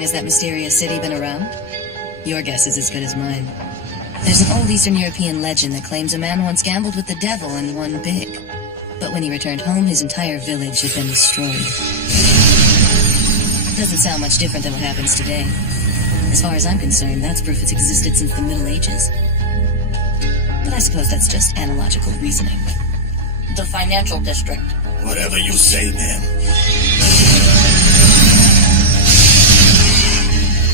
long has that mysterious city been around? Your guess is as good as mine. There's an old Eastern European legend that claims a man once gambled with the devil and won big. But when he returned home, his entire village had been destroyed. Doesn't sound much different than what happens today. As far as I'm concerned, that's proof it's existed since the Middle Ages. But I suppose that's just analogical reasoning. The financial district. Whatever you say, ma'am.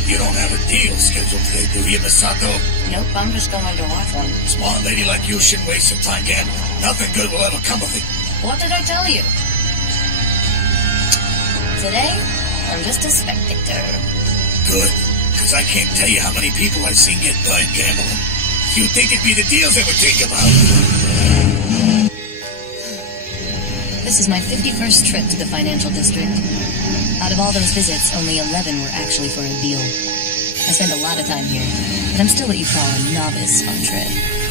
You don't have a deal scheduled today, do you, Misato? Nope, I'm just going to watch one. Smart lady like you shouldn't waste your time gambling. Nothing good will ever come of it. What did I tell you? Today, I'm just a spectator. Good, because I can't tell you how many people I've seen get done gambling. You'd think it'd be the deals they would think about. This is my 51st trip to the financial district. Out of all those visits, only 11 were actually for a deal. I spend a lot of time here, but I'm still what you call a novice on trade.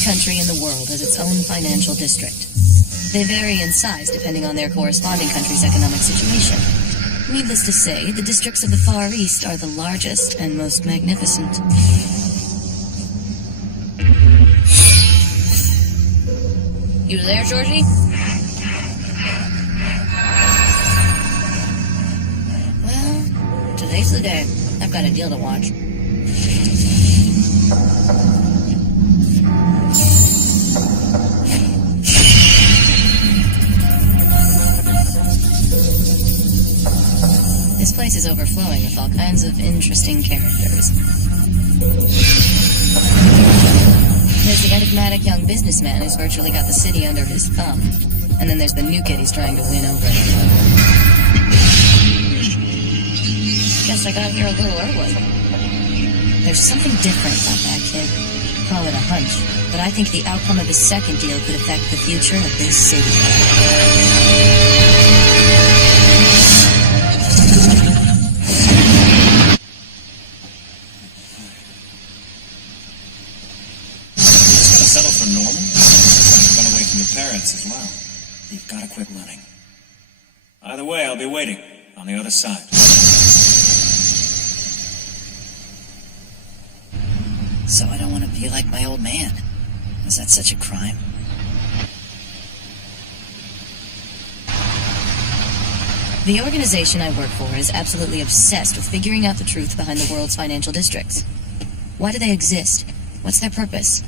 Country in the world has its own financial district. They vary in size depending on their corresponding country's economic situation. Needless to say, the districts of the Far East are the largest and most magnificent. You there, Georgie? Well, today's the day. I've got a deal to watch. This place is overflowing with all kinds of interesting characters. There's the enigmatic young businessman who's virtually got the city under his thumb. And then there's the new kid he's trying to win over. Guess I got here a little early. There's something different about that kid. Call it a hunch. But I think the outcome of his second deal could affect the future of this city. Settle for normal? It's like run away from your parents as well. You've got to quit running. Either way, I'll be waiting on the other side. So I don't want to be like my old man. Is that such a crime? The organization I work for is absolutely obsessed with figuring out the truth behind the world's financial districts. Why do they exist? What's their purpose?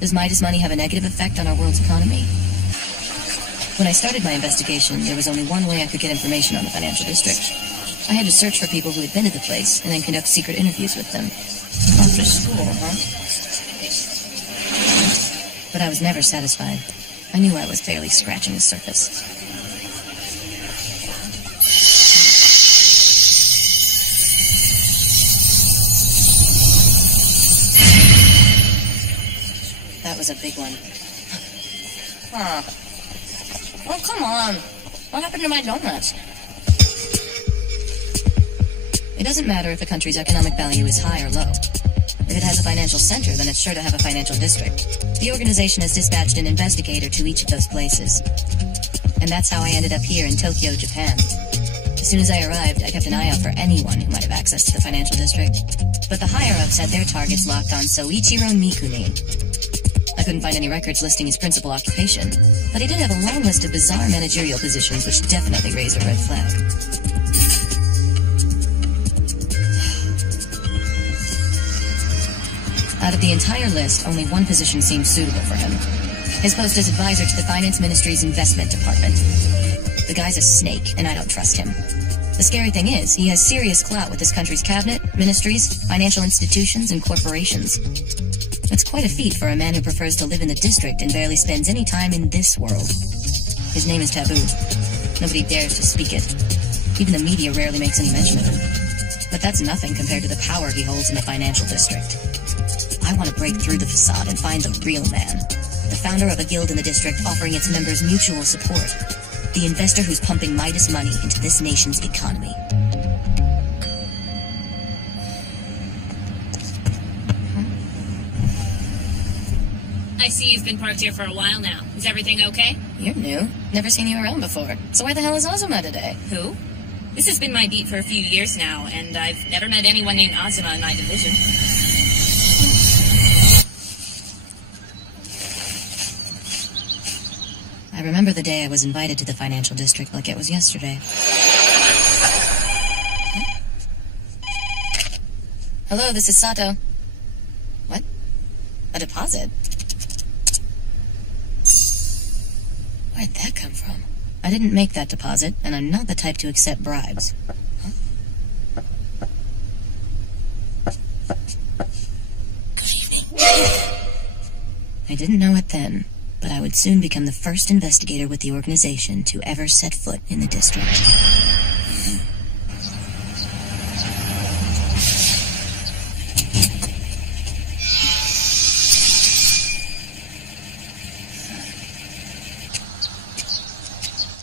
Does Midas money have a negative effect on our world's economy? When I started my investigation, there was only one way I could get information on the financial district. I had to search for people who had been to the place and then conduct secret interviews with them. After school, huh? But I was never satisfied. I knew I was barely scratching the surface. That was a big one. Huh. Oh, come on. What happened to my donuts? It doesn't matter if a country's economic value is high or low. If it has a financial center, then it's sure to have a financial district. The organization has dispatched an investigator to each of those places. And that's how I ended up here in Tokyo, Japan. As soon as I arrived, I kept an eye out for anyone who might have access to the financial district. But the higher-ups had their targets locked on Soichiro Mikuni. I couldn't find any records listing his principal occupation, but he did have a long list of bizarre managerial positions which definitely raised a red flag. Out of the entire list, only one position seemed suitable for him. His post as advisor to the Finance Ministry's Investment Department. The guy's a snake, and I don't trust him. The scary thing is, he has serious clout with this country's cabinet, ministries, financial institutions, and corporations. It's quite a feat for a man who prefers to live in the district and barely spends any time in this world. His name is taboo. Nobody dares to speak it. Even the media rarely makes any mention of him. But that's nothing compared to the power he holds in the financial district. I want to break through the facade and find the real man. The founder of a guild in the district offering its members mutual support. The investor who's pumping Midas money into this nation's economy. I see you've been parked here for a while now. Is everything okay? You're new. Never seen you around before. So where the hell is Azuma today? Who? This has been my beat for a few years now, and I've never met anyone named Azuma in my division. I remember the day I was invited to the financial district like it was yesterday. Hello, this is Sato. What? A deposit? Where'd that come from? I didn't make that deposit, and I'm not the type to accept bribes. I didn't know it then, but I would soon become the first investigator with the organization to ever set foot in the district.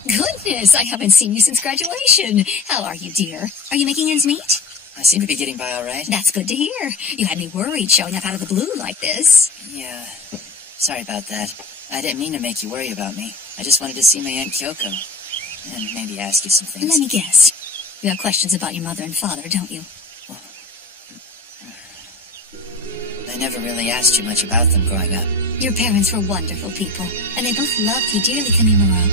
Goodness, I haven't seen you since graduation. How are you, dear? Are you making ends meet? I seem to be getting by all right. That's good to hear. You had me worried showing up out of the blue like this. Yeah, sorry about that. I didn't mean to make you worry about me. I just wanted to see my Aunt Kyoko. And maybe ask you some things. Let me guess. You have questions about your mother and father, don't you? I never really asked you much about them growing up. Your parents were wonderful people, and they both loved you dearly, Kamimura.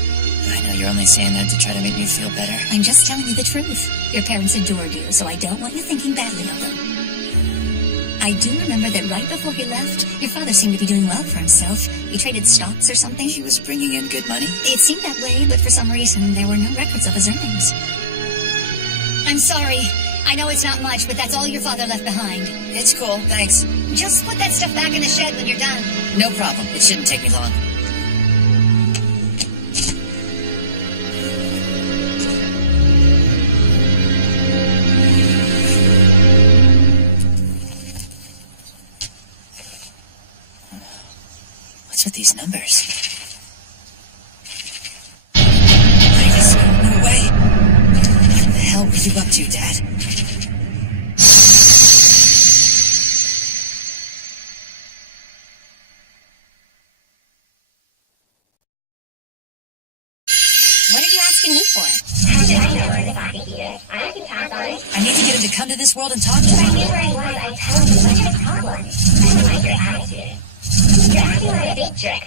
I know you're only saying that to try to make me feel better. I'm just telling you the truth. Your parents adored you, so I don't want you thinking badly of them. I do remember that right before he left, your father seemed to be doing well for himself. He traded stocks or something. He was bringing in good money? It seemed that way, but for some reason, there were no records of his earnings. I'm sorry. I know it's not much, but that's all your father left behind. It's cool, thanks. Just put that stuff back in the shed when you're done. No problem. It shouldn't take me long. What's with these numbers? Midas, no way! What the hell were you up to, Dad? What are you asking me for? I need to get him to come to this world and talk to me.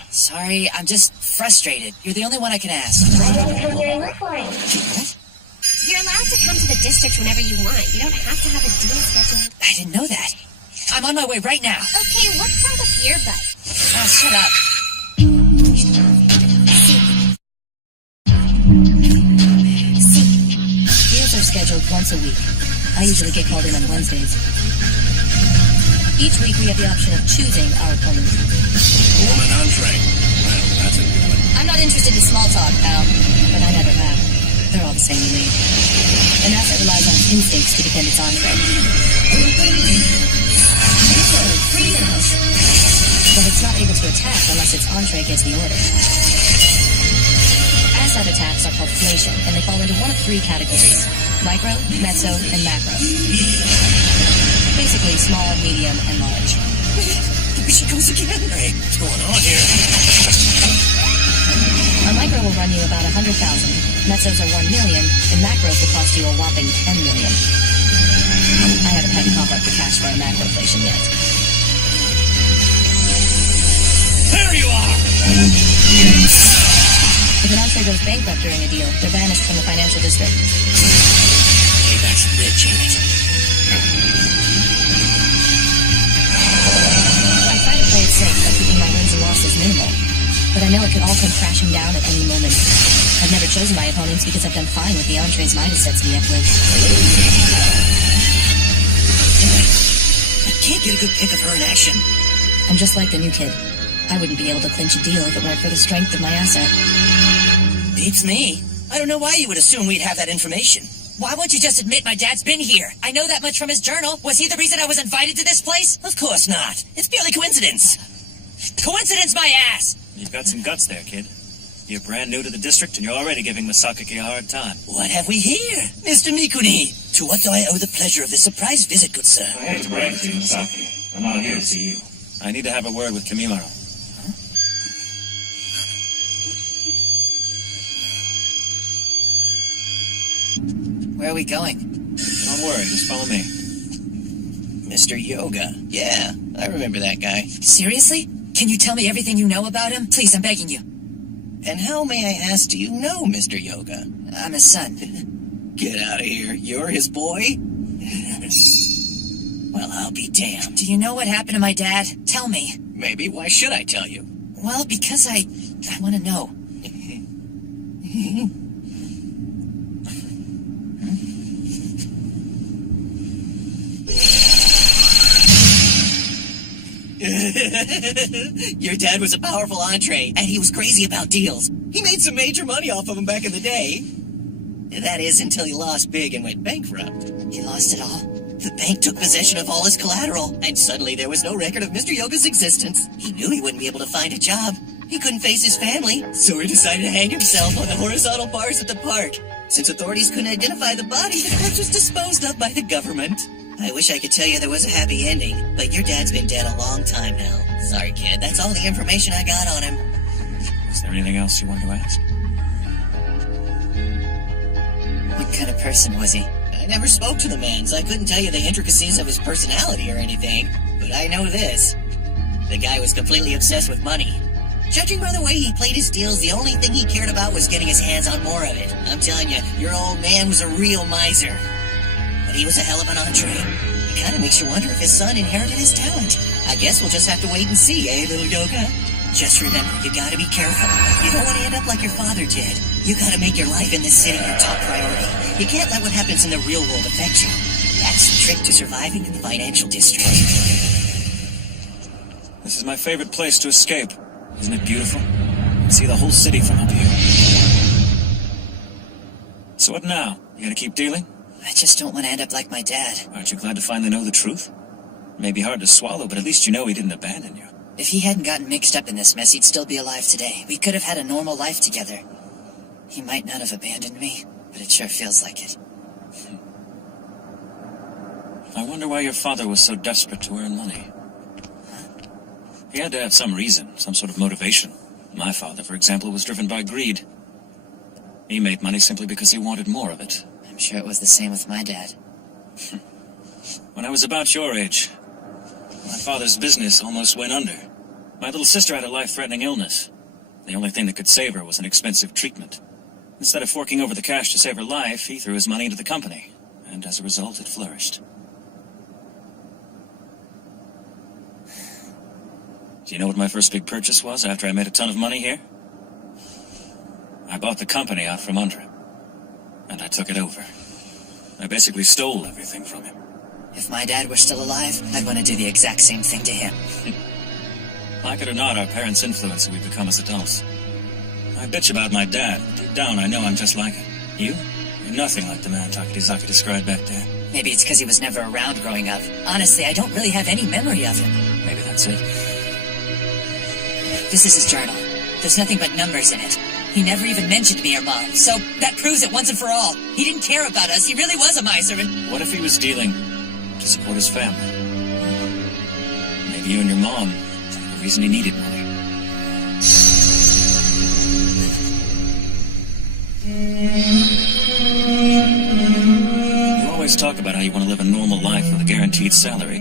Sorry, I'm just frustrated. You're the only one I can ask. You're allowed to come to the district whenever you want. You don't have to have a deal scheduled. I didn't know that. I'm on my way right now. Okay, what's wrong with your butt? Oh, shut up. Deals are scheduled once a week. I usually get called in on Wednesdays. Each week we have the option of choosing our opponent. Woman entree. Well, that's a good one. I'm not interested in small talk, pal, but I never have. They're all the same to me. An asset relies on its instincts to defend its entree. But it's not able to attack unless its entree gives the order. Asset attacks are called flation, and they fall into one of three categories: micro, meso, and macro. Basically, small, medium, and large. Here she goes again. Hey, what's going on here? A micro will run you about 100,000. Mesos are 1 million, and macros will cost you a whopping 10 million. I haven't had to cough up the cash for a macroflation yet. There you are! If an entree goes bankrupt during a deal, they're banished from the financial district. Hey, that's rich, ain't it? I try to play it safe by keeping my wins and losses minimal, but I know it could all come crashing down at any moment. I've never chosen my opponents because I've done fine with the entrees Midas sets me up with. I can't get a good pick of her in action. I'm just like the new kid. I wouldn't be able to clinch a deal if it weren't for the strength of my asset. Beats me. I don't know why you would assume we'd have that information. Why won't you just admit my dad's been here? I know that much from his journal. Was he the reason I was invited to this place? Of course not. It's purely coincidence. Coincidence my ass! You've got some guts there, kid. You're brand new to the district, and you're already giving Masakaki a hard time. What have we here? Mr. Mikuni, to what do I owe the pleasure of this surprise visit, good sir? I hate to break it to you, Masaki. I'm not here to see you. I need to have a word with Kimimaro. Where are we going? Don't worry, just follow me. Mr. Yoga. Yeah, I remember that guy. Seriously? Can you tell me everything you know about him? Please, I'm begging you. And how, may I ask, do you know Mr. Yoga? I'm his son. Get out of here. You're his boy? Well, I'll be damned. Do you know what happened to my dad? Tell me. Maybe. Why should I tell you? Well, because I want to know. Your dad was a powerful entree, and he was crazy about deals. He made some major money off of them back in the day. That is, until he lost big and went bankrupt. He lost it all? The bank took possession of all his collateral, and suddenly there was no record of Mr. Yoga's existence. He knew he wouldn't be able to find a job. He couldn't face his family, so he decided to hang himself on the horizontal bars at the park. Since authorities couldn't identify the body, the corpse was disposed of by the government. I wish I could tell you there was a happy ending, but your dad's been dead a long time now. Sorry, kid, that's all the information I got on him. Is there anything else you wanted to ask? What kind of person was he? I never spoke to the man, so I couldn't tell you the intricacies of his personality or anything. But I know this. The guy was completely obsessed with money. Judging by the way he played his deals, the only thing he cared about was getting his hands on more of it. I'm telling you, your old man was a real miser. But he was a hell of an entree. It kind of makes you wonder if his son inherited his talent. I guess we'll just have to wait and see, eh, little Yoga? Just remember, you gotta be careful. You don't want to end up like your father did. You gotta make your life in this city your top priority. You can't let what happens in the real world affect you. That's the trick to surviving in the financial district. This is my favorite place to escape. Isn't it beautiful? You can see the whole city from up here. So what now? You gonna keep dealing? I just don't want to end up like my dad. Aren't you glad to finally know the truth? It may be hard to swallow, but at least you know he didn't abandon you. If he hadn't gotten mixed up in this mess, he'd still be alive today. We could have had a normal life together. He might not have abandoned me, but it sure feels like it. I wonder why your father was so desperate to earn money. He had to have some reason, some sort of motivation. My father, for example, was driven by greed. He made money simply because he wanted more of it. I'm sure it was the same with my dad. When I was about your age, my father's business almost went under. My little sister had a life-threatening illness. The only thing that could save her was an expensive treatment. Instead of forking over the cash to save her life, he threw his money into the company, and as a result, it flourished. Do you know what my first big purchase was after I made a ton of money here? I bought the company out from under him, and I took it over. I basically stole everything from him. If my dad were still alive, I'd want to do the exact same thing to him. Like it or not, our parents influence who we become as adults. I bitch about my dad. Deep down, I know I'm just like him. You? You're nothing like the man Takadizaki described back there. Maybe it's because he was never around growing up. Honestly, I don't really have any memory of him. Maybe that's it. This is his journal. There's nothing but numbers in it. He never even mentioned me or Mom, so that proves it once and for all. He didn't care about us. He really was a miser, and... What if he was dealing to to support his family. Maybe you and your mom are the reason he needed money. You always talk about how you want to live a normal life with a guaranteed salary.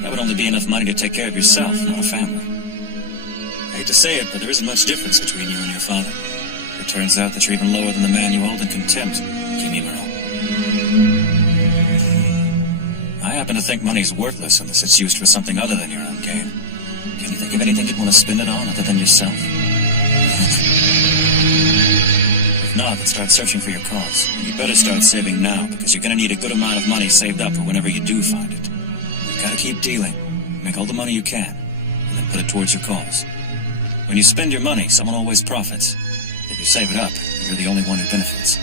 That would only be enough money to take care of yourself, not a family. I hate to say it, but there isn't much difference between you and your father. It turns out that you're even lower than the man you hold in contempt, Kimimaro. I happen to think money's worthless unless it's used for something other than your own gain. Can you think of anything you'd want to spend it on other than yourself? If not, then start searching for your cause. And you better start saving now, because you're going to need a good amount of money saved up for whenever you do find it. You've got to keep dealing. Make all the money you can, and then put it towards your cause. When you spend your money, someone always profits. If you save it up, you're the only one who benefits.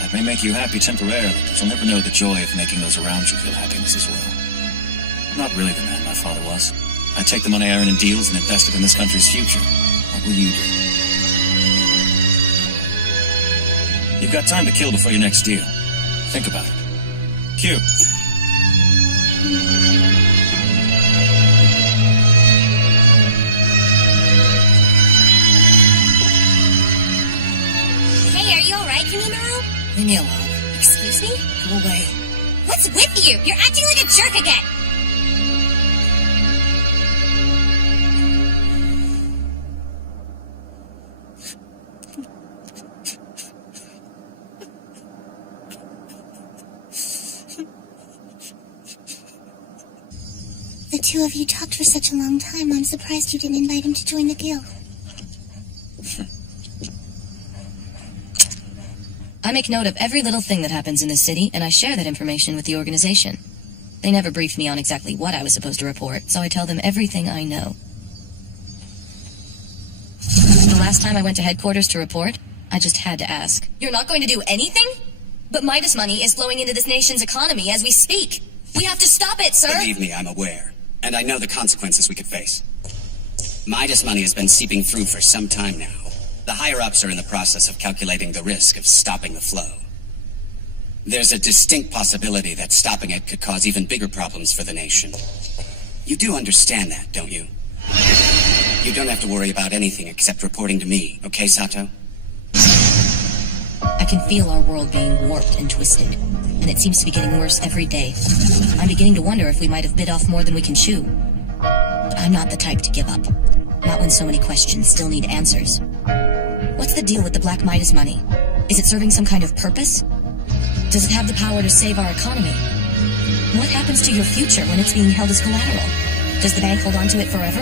That may make you happy temporarily, but you'll never know the joy of making those around you feel happiness as well. I'm not really the man my father was. I take the money I earn in deals and invest it in this country's future. What will you do? You've got time to kill before your next deal. Think about it. Q. Hey, are you alright, Kimimaro? Leave me alone. Excuse me? Go away. What's with you? You're acting like a jerk again! The two of you talked for such a long time, I'm surprised you didn't invite him to join the guild. I make note of every little thing that happens in this city, and I share that information with the organization. They never briefed me on exactly what I was supposed to report, so I tell them everything I know. The last time I went to headquarters to report, I just had to ask. You're not going to do anything? But Midas money is flowing into this nation's economy as we speak. We have to stop it, sir! Believe me, I'm aware. And I know the consequences we could face. Midas money has been seeping through for some time now. The higher-ups are in the process of calculating the risk of stopping the flow. There's a distinct possibility that stopping it could cause even bigger problems for the nation. You do understand that, don't you? You don't have to worry about anything except reporting to me, okay, Sato? I can feel our world being warped and twisted, and it seems to be getting worse every day. I'm beginning to wonder if we might have bit off more than we can chew. But I'm not the type to give up. Not when so many questions still need answers. What's the deal with the Black Midas money? Is it serving some kind of purpose? Does it have the power to save our economy? What happens to your future when it's being held as collateral? Does the bank hold on to it forever?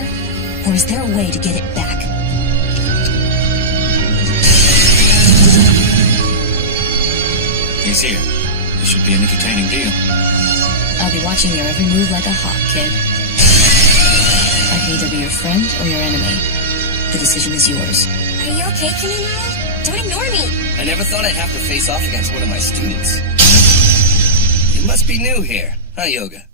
Or is there a way to get it back? He's here. This should be an entertaining deal. I'll be watching your every move like a hawk, kid. I can either be your friend or your enemy. The decision is yours. Are you okay, Kimimaro? Don't ignore me! I never thought I'd have to face off against one of my students. You must be new here, huh, Yoga?